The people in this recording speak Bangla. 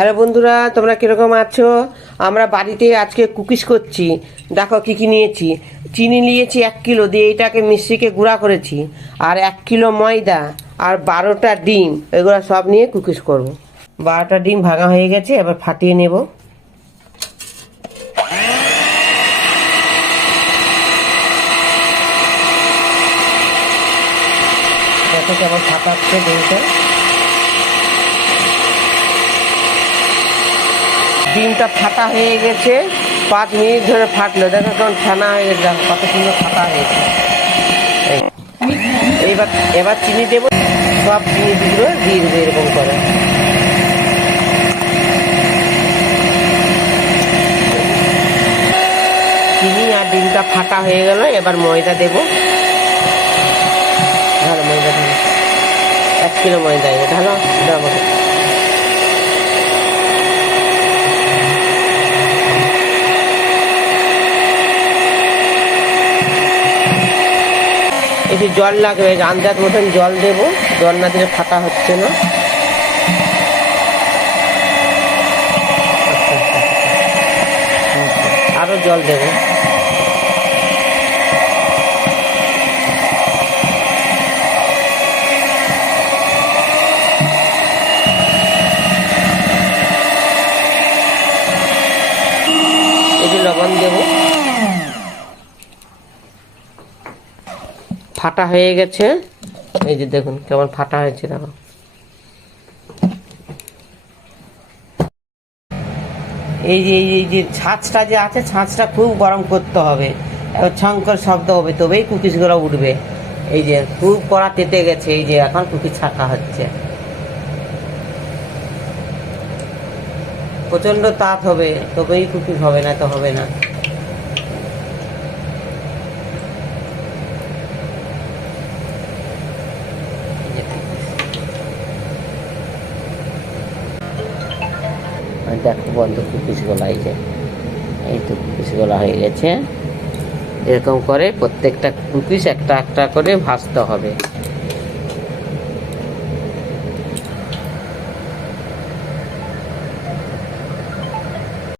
হ্যালো বন্ধুরা, তোমরা কীরকম আছো? আমরা বাড়িতে আজকে কুকিজ করছি। দেখো কী কী নিয়েছি। চিনি নিয়েছি 1 কিলো, দিয়ে এটাকে মিশ্রিকে গুঁড়া করেছি। আর 1 কিলো ময়দা আর 12টা ডিম, এগুলো সব নিয়ে কুকিজ করব। 12টা ডিম ভাঙা হয়ে গেছে, এবার ফাটিয়ে নেব। দেখো কেমন ফাটাচ্ছে ডিমটা। ডিমটা ফাটা হয়ে গেছে, 5 মিনিট ধরে ফাটলো। দেখো কেমন ছানা হয়ে গেছে, দেখো কত সুন্দর ফাটা হয়েছে। এবার এবার চিনি দেবো, সব চিনিগুলো দিয়ে দেবো এরকম করে। চিনি আর ডিমটা ফাটা হয়ে গেল, এবার ময়দা দেবো। ভালো ময়দা দেবো, 1 কিলো ময়দা ঢালো দেবো। একটু জল লাগবে, আন্দাজ মতন জল দেবো, জল না দিলে ফাটা হচ্ছে না। আরো জল দেবো। একটু লবণ দেবো। ফাটা হয়ে গেছে, এই যে দেখুন কেমন ফাটা হয়েছে। দেখো এই যে ছাঁচটা যে আছে, ছাঁচটা খুব গরম করতে হবে, ছঙ্কর শব্দ হবে, তবেই কুকিজগুলো উঠবে। এই যে খুব কড়া তেতে গেছে, এই যে এখন কুকিজ ছাঁকা হচ্ছে। প্রচন্ড তাপ হবে, তবেই কুকিজ হবে, না তো হবে না। দেখো বন্ধ কুকিজ গোলা, এই তো কুকিজ গোলা হয়ে গেছে। এরকম করে প্রত্যেকটা কুকিজ একটা একটা করে ভাজতে হবে।